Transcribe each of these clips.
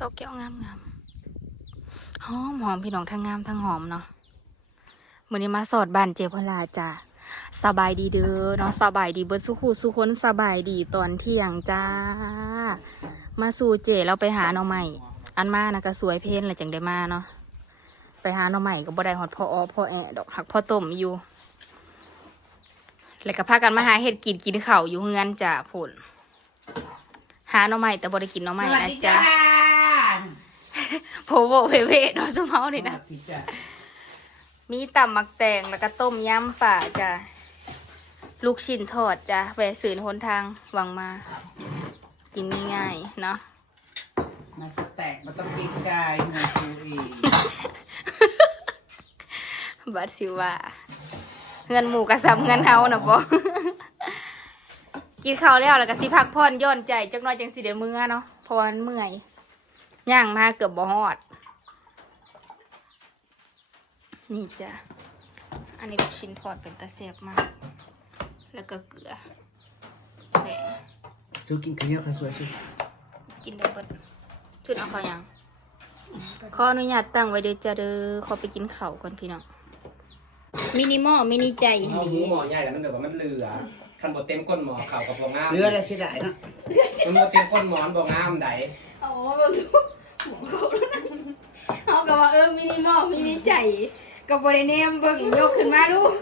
ดอกแก้วงามงามหอมหอมพี่น้องทั้งงามทั้งหอมเนาะมือนี้มาสอดบ้านเจพลาจ้ะสบายดีเด้อเนาะสบายดีเบิดสุขูสุคนสบายดีตอนเที่ยงจ้า มาสู่เจเราไปหาหน่อใหม่อันมานะก็สวยเพลนเลยจังได้มาเนาะไปหาหน่อใหม่ก็บ่ได้ฮอดพ่ออ้อพ่อแอะดอกหักพ่อต้มอยู่ แล้วก็พากันมาหาเห็ดกินกินเข้าอยู่เฮือนจ้ะพุ่นหาหน่อใหม่แต่บ่ได้กินหน่อใหม่นะจ๊ะ โผโบเพเพเนาะสุเมานี่นะมีตำมักแตงแล้วก็ต้มยำป่าจ้ะลูกชิ้นทอดจ้ะแวะสื่นหนทางหวังมา กินง่ายๆเนาะมาสแต็กมันต้องกินกายมาคูอีกบัดสิว่าเงินหมูกระซำเงินเฮานะปอกินข้าวแล้วแล้วก็สิพักผ่อนย่อนใจจักหน้อยจังสิได้เมื่อเนาะเพราะว่ามันเมื่อย ย่างมาเกือบบ่ฮอด นี่จ้ะ อันนี้ลูกชิ้นทอดเป็นตะเสียบมาก แล้วก็เกลือแป้งสู้กินข้าวเหนียวข้าวสวยสู้กินได้เบิดชุดเอาเขายังขออนุญาตตั้งไว้เดี๋ยวจะเด้อขอไปกินข้าวก่อนพี่น้อง มินิมอลมินิใจเอาหมูหมอใหญ่แล้วมันเดี๋ยวว่ามันเหลือคันบดเต็มก้นหมอเข่ากับพวงงามเนื้ออะไรเสียดายเนาะมันบดเต็มก้นหมอนบ่งามได เอามาเบิ่งดูหมูเขาแล้วนะเอากับว่าเออมินิมอลมินิใจกับบริเนมเบิ่งยกขึ้นมาดูก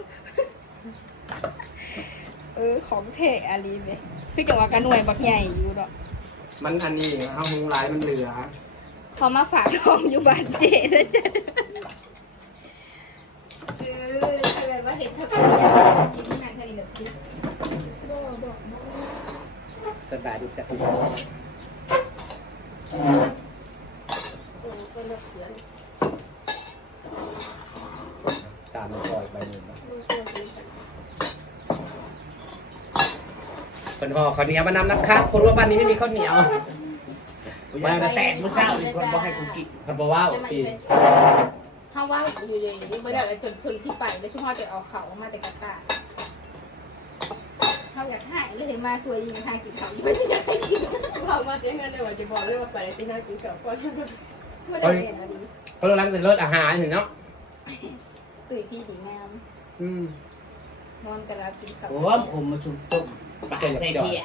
เออของเทอาลีเว้ยพี่กับว่ากันหน่วยบักใหญ่อยู่ดอกมันอันนี้เอาหมูหลายมันเหลือเขามาฝากทองอยู่บ้านเจด้วยจ้ะเออถ้าแบบว่าเห็นถ้าเป็นอย่างนี้นางคดีแบบนี้สบายดีจัก จานมันปล่อยไปหนึ่งเป็นห่อข้าวเหนียวมานำนะคะคนว่าบ้านนี้ไม่มีข้าวเหนียวอยากจะแตกเมื่อเช้านี่คนบอกให้กูกินคันบอกว่าปีถ้าว่าอยู่เลยนี่ไม่ได้เลยจนสุนสิไปแล้วช่วงพ่อจะเอาเขามาแต่กะตา เขาอยากให้เลยเห็นมาสวยยิงทางกินเขาอยู่ไม่ใช่อยากให้กินเขามาเต้นกันแต่ว่าจะบอกเลยว่าไปที่นั่งกินกับก่อนไม่ได้เห็นอันนี้เขาเริ่มเป็นรสอาหารเห็นเนาะตุ๋ยพี่ดีงามอืมนอนกระลากินเขาโอ้ผมมาชุบต้มปลาใส่เพี้ย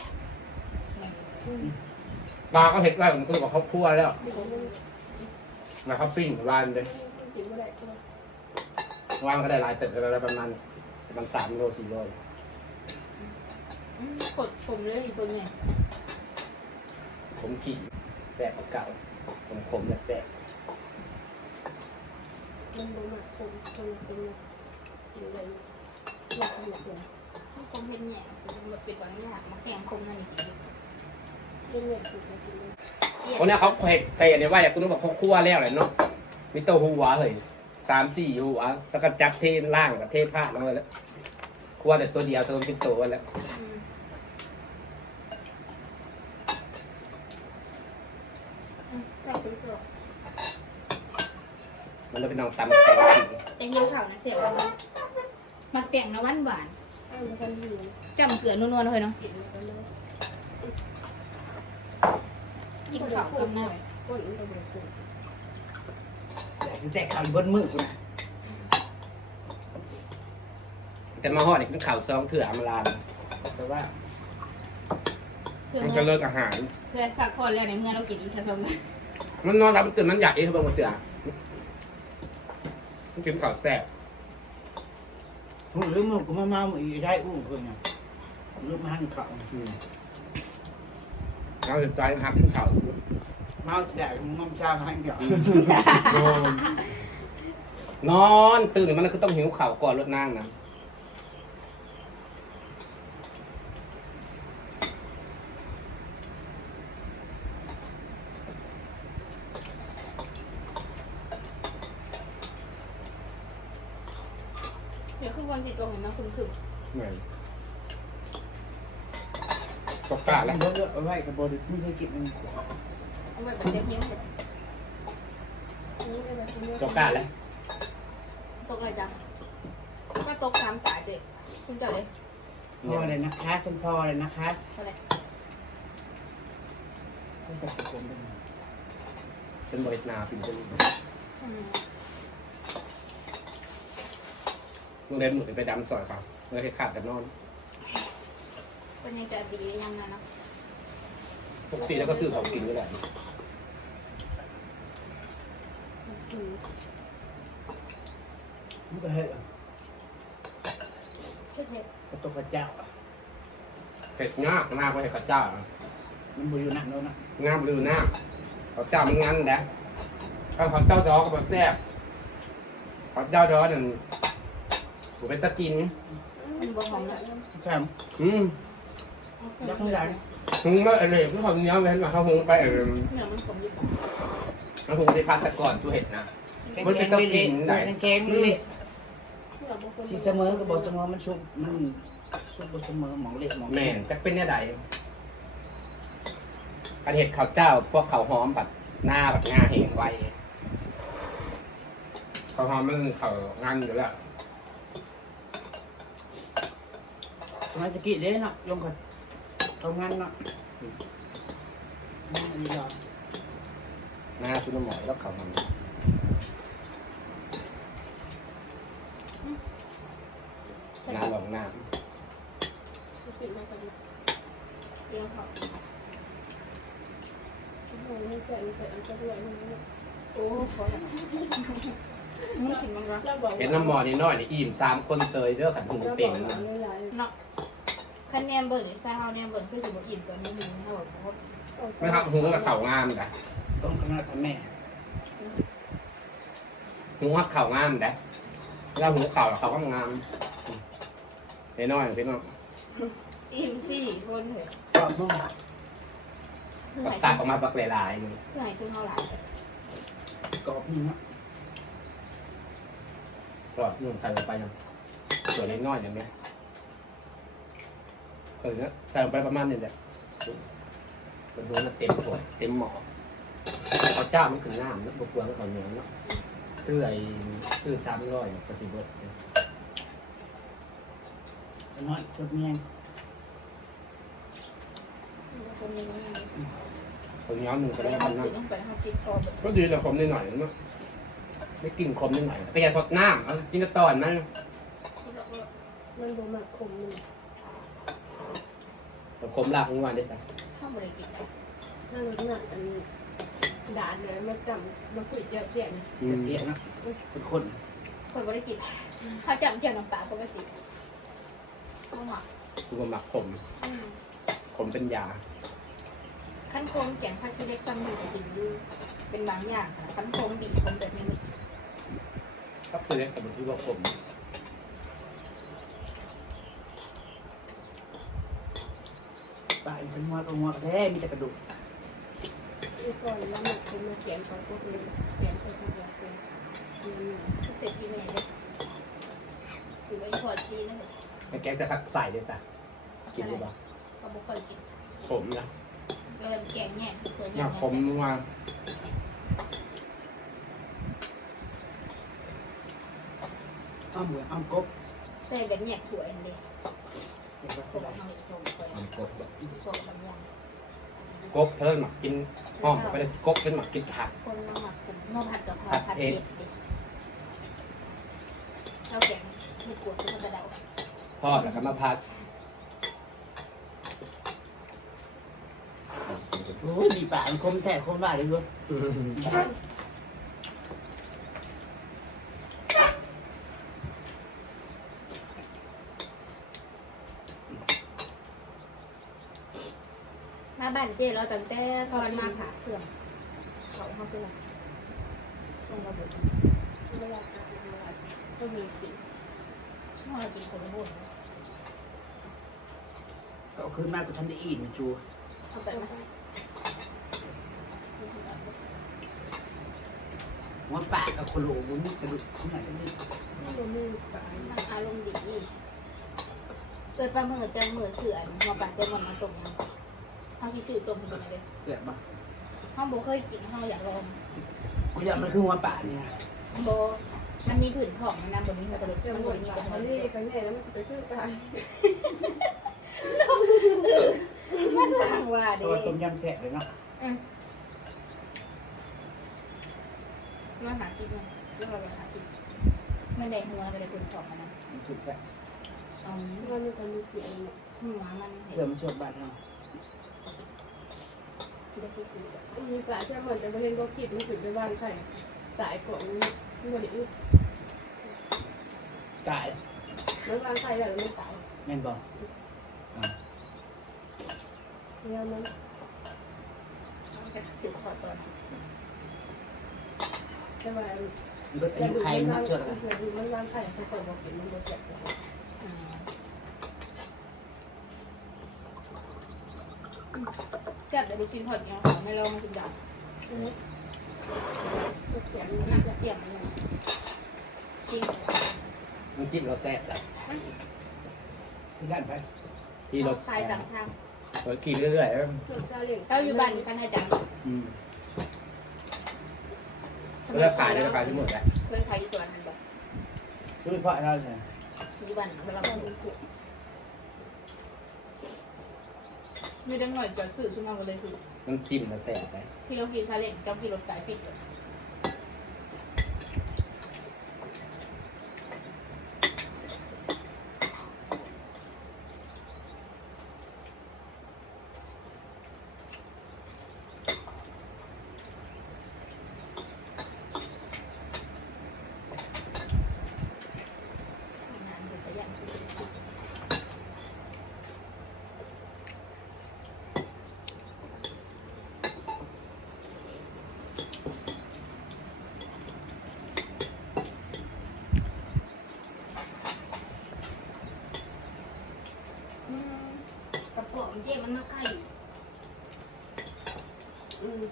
ปลาก็เห็ดไว้ผมก็บอกเขาคั่วแล้วมาเขาปิ้งวานเลยกินไม่ได้วางก็ได้ลายเติบแล้วประมาณประมาณสามโลสี่โล กดผมเลยอีกคนเนี่ยผมขี่แสบเก่าผมขมเนี่ยแสบมันบ่มาคนคนเป็นกินเลยหลับหลับเลยคมเป็นเนี่ยมันเป็นบางอย่างมาแข่งคมนั่นอีกเป็นเนี่ยคือกินเลยคนนี้เขาเห็ดใจอันนี้ว่าอยากคุณต้องบอกเขาคั่วแล้วเลยเนาะมีเต้าหู้หวาเลยสามสี่หัวสกัดจับเทล่างกับเทผ้าลงไปแล้วคั่วแต่ตัวเดียวตัวเป็นตัวแล้ว เราเป็นตัว มันเลยเป็นน้องตำแตงกินแต่เหี่ยวเขานะเสียบวันมาแต่งนะหวานหวานอ้าวมันดีจำเกลือนวลๆเลยเนาะกินกันเลยกินข้าวกับน้ำก้นมันก็บ่กินอยากจะแตกข้าวบนมือกูนะแต่มาห่อดนี่เป็นข่าวซองเถื่ออำลาแต่ว่าเพื่อมันก็เลิกอาหาร เพื่อสักคนแล้วในเมื่อเรากินอีกผสมมันนอนรับมันตื่นมันอยากเองเขาบอกมันเตือนมัน กินข่าวแซ่บหูหรือมึงก็มาเมาอีได้อู้คนน่ะลูกมาหั่นข้าวอืมเราจะใจหักกินข่าวสุดมาแดกน้ำชาหันเดียวนอนตื่นมันก็ต้องหิวข่าวก่อนรถนั่งนะ เดี๋ยวขึ้นวันสิตัวเห็นไหมคุณคือ เหมือนตกกา แล้แล้ววเลือกเอาไว้กับบริไม่ได้กินมันเอาไว้แบบเต็มเหี่ยวไม่ได้แบบนี้ตกกาแล้วตกอะไรจ้ะก็ตกสามสายเด็กคุณจ่ายเลยพอเลยนะคะฉันพอเลยนะคะเท่าไหร่ไม่ใส่กระโปรงเลยเป็นบริษนาเป็นคนอืมโรงเรียนหนูไปดำซอยเขาเลยให้ขาดกันนอน บรรยากาศดียังไงเนาะปกติแล้วก็ซื้อของกินนี่แหละอืมมันก็เฮ็ดเผ็ดกระตุกกระเจ้าเผ็ดงากงากไว้ให้ข้าเจ้ามันบ่อยู่นั่นแล้วนะงามลือหน้าข้าเจ้ามันงั้นแหละถ้าข้าเจ้าดอกก็แบบแซ่บข้าเจ้าดอกนั่นผมเป็นตะกิน มันบ่หอมเลยแค่อืม ยักษ์ไม่ได้หุงแล้วอะไรพี่คนเนี้ยเว้นมาเขาหุงไปเออเนี่ยมันขมอยู่ก่อนเขาหุงในพัสก่อนชูเห็ดนะแข็งมันเป็นๆต้องไม่กิเละนได้แข็งๆไม่เละๆเราบางคนสิเสมอก็บ่เสมอมันชุบมันชุบบ่เสมอหมองเละหมองแม่นจะเป็นเนี่ยใดอันเห็ดข้าวเจ้า พวกข้าวหอมแบบหน้าแบบงาเห็นไวข้าวหอมมันข้าวงานอยู่แล้ว สมัยตะกี้เด้เนาะลงกัน ทำงานเนาะอันนี้ก็หน้าซุนหมอยแล้วข้าวหอมน้าหลงน้าปิดมาก่อนเดี๋ยวเขาโอ้โหไม่ใส่ไม่ใส่จะด้วยมันเนี่ยโอ้ขอแล้วมันกินมันก็เราบอกเห็นน้ำหมอนี่น้อยนี่อิ่มสามคนเซยเด้อขันถุงเราบเต็อกงว่าไม่ได้เนาะ คะแนนเบิ่งนี่ใส่เฮาเนี่ยเบิ่งคือสิบอิ่มตัวนี้หนึ่งเฮาแบบว่าไม่ทำหุงกับเข้างามจ้ะต้องคณะกับแม่หุงกับข้างามจ้ะแล้วหุงข้าวแล้วข้าก็งามเห็นน้อยพี่น้องอิ่มสี่คนเหรอก็ต้องเพื่อก็ให้ตักออกมาบักหลายๆนี่เพื่อให้ซึ่งเฮาไหลายกรอบนี่เนาะกรอบนุ่มใส่ลงไปยังส่วนเล็กน้อยอย่างเนี้ย เออเนี่ยใส่ลงไปประมาณนี้แหละมันโดนเต็มหัวเต็มหม้อข้าวเจ้ามันขึ้นน้ำแล้วบวกๆแล้วข้าเหนียวเนาะซื้อไอ้ซื้อสามร้อยกระสิบเบิดน้อยชุดเมียงคนนี้มันหนึ่งก็ได้เฮาพันนั่งไปเฮากินคอเบิ่งก็ดีแต่ขมนิดหน่อยนะไม่กินขมนิดหน่อยแต่อย่าสดน้ำเอากินกระตอนมันมันบ่มาขมมันแต่ ขมลาบของวันได้สักเฮาบ่ได้กินถ้าเราหนักอันด่าเลยมาจำมาคุยเจอเปลี่ยนอืมเปียกนะเป็นคนคนบ่ได้กินเฮาจำเจียวน้ำตาปกติเฮาหมักคือหมักขมอืมขมเป็นยาขั้นโค้งแข็งขั้นที่เล็กซ้ำอยู่จะกินอยู่เป็นบางอย่างค่ะขั้นโค้งบีบคนแบบนี้ก็คือเล็กแต่มันที่ว่าขม ตาย เป็นหัวตัวหัวแท้มีแต่กระดูกอีกก่อนแล้วมันเป็นมาเขียนของพวกนี้เขียนใส่ข้างหลังเป็นมันสเต็ปอีเมลเลยถือว่าอีพอจีนั่นแหละแล้วแกงจะผักใส่ได้สักกินได้ปะเขาบอกคยกินขมนะแล้วแบบแกงแง่เคยหแง่มักขมนัวอ้าวเหมือนอ้าวกบใส่แบบแง่ถั่วเองเลยเก็บไว้ผ เท่ามไหร่ทำผมเคยหมักกบแบบผมบางอย่างกบเพิ่มหมักกินห้อมไปเลยกบเป็นหมักกินผักคนละหมักผมนอกผัดกับผัดผัดเผ็ดข้าวแกงมีกวดซุปกระเดาทอดแล้วก็มาพัดโอ้ยมีปากมันคมแท้คมว่าเลยด้วย มาบ้านเจเราตั้งแต่สวรรค์มาผ่าเครื่อง เขาเขาเป็นอะไรช่วงระเบิดเวลาทานอะไรก็มีสีช่วงเรากินคนบุญก็ขึ้นมาก็ทันได้อิ่มจูเอาไปมาหัวปากกับคนโหลมันมีกระดูกที่ไหนก็มีถ้าเราไม่ปานมันอารมณ์ดีเกิดปลาเมื่อจังเหมือเสือหัวปลาเซลมอนมาต้มนะ เขาสิซื้อต้มเป็นอะไรเกิดมาเขาบ่เคยกินเขาอยากลองกูอยากมันคือหัวปากเนี่ยโบมันมีผื่นของมันนำแบบนี้มันก็เลยเรื่องมันหมบ่ดมีปาแต่นเขาเขาเรีเรียยกกกันแน่แล้วมันจะไปขึ้นตายมาสั่งว่าเด้ตัวต้มยำแฉะเลยเนาะมาหาสิบเงินแล้วเราหาสิบไม่ได้หัวไม่ได้คนสอบมันนะมันสุดแค่เอามันมีการมีเสียงเนี่ยหัวมันเห็เพื่อนมันชดบ้านเรา ได้ซื้อมีปลาเชื่อมันจะไม่เห็นก็คิดมันถึงไปบ้านใครสายกล่องนี่มันอึดตายมันบ้านใครแล้วมันตายแม่นบอกเนี่ยมันจะซื้อขอตอนแต่ว่ามันก็ทิ้งใครมาชดกันมันบ้านใครเขาเปิดบอกกินมันบอกแจก แซ่บแต่ลูกชิ้นทอดยังของไม่ลองมากินดาบเสียงน่าเตรียมมันเลยซิ่งมันจิ้มเราแซ่บจ้ะที่ด้านไปที่รถคลายต่างทางรถขี่เรื่อยๆแล้วส่วนซาเล้งเต้าอยู่บ้านกันให้จังอืมเลิกขายแล้วขายทั้งหมดแล้วเคยขายอยู่สวนมันแบบช่วยพ่อเราเลยอยู่บ้านเรา มีดังหน่อยจะสื่อชุมากันเลยคือมันจิ้มเราแซ่บไปพี่เราขี่ซาเล้งกับพี่รถสายปิดเลย กระป๋องเจ๊มันมาไข่ อืม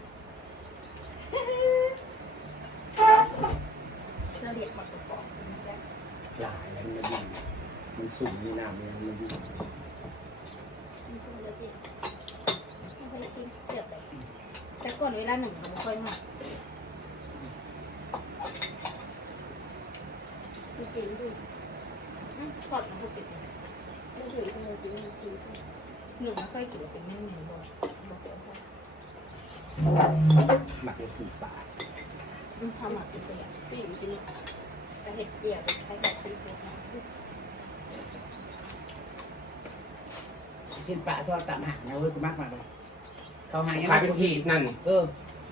เราเรียกหมดกระป๋อง หลายแล้วมันดีมัน สูงมีน้ำมันมันดีมันก็เลยเจ๊ไม่ค่อยชิมเสียบเลยแต่ก่อนเวลาหนึ่งมันค่อยมากมันกินดูทอดมันก็เป็นไม่ถึงทำไมกินมันกินหนึ่งมันค่อยกินเป็นเมนูบ่อยบอกเดี๋ยวพอหมักในสูตรป่าอืมทำหมักเป็นตัวอย่างปีนกินกระเห็ดเกลี่ยเป็นคล้ายแบบซีฟู้ดนะ ชิ้นปลาทอดตับหักนะเว้ยกูมากมากเลยเขาหางยังขายเป็นขีดนั่นเออ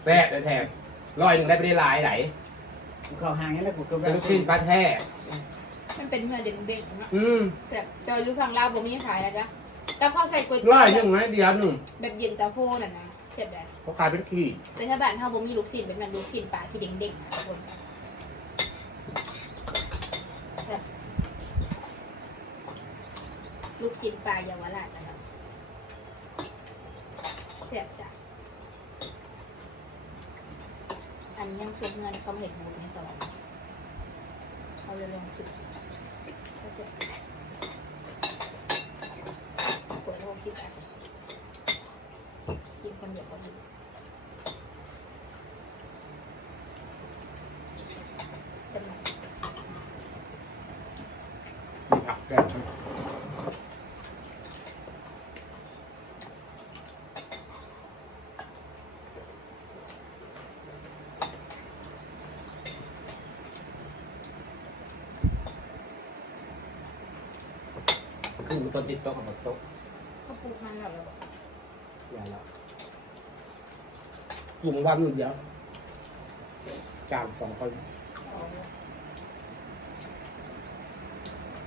แซ่บแท้ๆร้อยหนึ่งได้ไปได้หลายไหนเขาหางยังไงกูก็เป็นลูกชิ้นปลาแท้มันเป็นเนื้อเด้งๆนะอืมแซ่บจอยอยู่ฝั่งลาวบ่มีขายนะจ๊ะแต่พอใส่ก๋วยร้เตี๋อยยวหแบนึ่บงนะเดียวหนึ่งแบบเย็นตาโฟน่ะนะแซ่บได้เขาขายเป็นขีดแต่ถ้าบ้านเฮาบ่มีลูกชิ้นเป็นแบบลูกชิ้นปลาที่เด้งๆนะทุกคนแซ่บลูกชิ้นปลาเยาวราชนะครับ แซ่บจ้ะอันยังสุกเงินเขาเห็นบูดในสวรรค์เขาเลยลงสุดก็เสร็จเปิดหกสิบอะกินคนเดียวก็ดีจำหน่าย มีผักแก้วคือ มีคนติดโต๊ะกับบนโต๊ะเขาปลูกมันแล้วเหรออย่าละกลุ่มวันเดียวจางสองคนเอา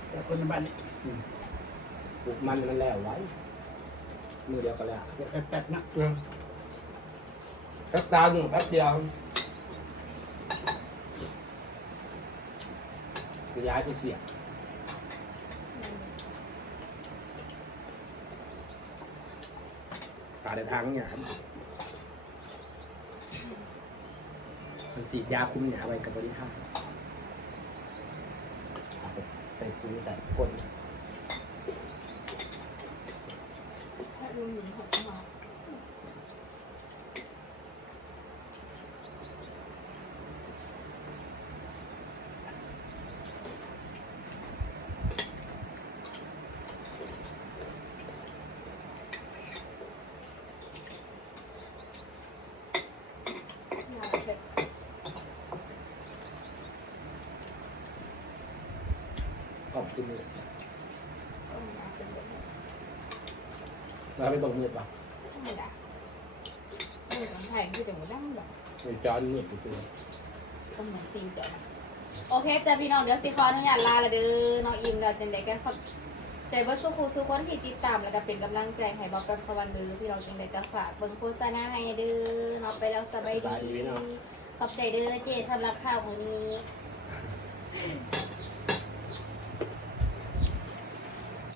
แต่คนในบ้านนี่ปลูกมันมันแล้วไว้ มือเดียวกันแล้วเดี๋ยวแป๊บๆนะแป๊บตาหนึ่งแป๊บเดียวย้ายไปเสียบตา ในทางหยามมันสีดยาคุมหยาไว้กับบริหารใส่คุมใส่คน ถ้าดูหนึ่งหกมาหนาแบบ กินเลยต้มยำเป็นแบบนี้เราไปเบังมืดป่ะธรรมดาเออของไทยคือแต่หมูดั้งแบบไปจอนมืดซื้อก็เหมือนซีนเจ้าโอเคจ้าพี่น้องเดี๋ยวสิขออนุญาตลาละเด้อน้องอิมเราจังไดก็ขอบใจว่าสู้ครูสู้คนที่ติดตามแล้วก็เป็นกำลังใจให้บอกกับสวรรค์เด้อพี่น้องจังไดก็ฝากเบิ่งโฆษณาให้เด้อเนาะไปแล้วสบายดีขอบใจเด้อเจสำหรับข้าวมื้อนี้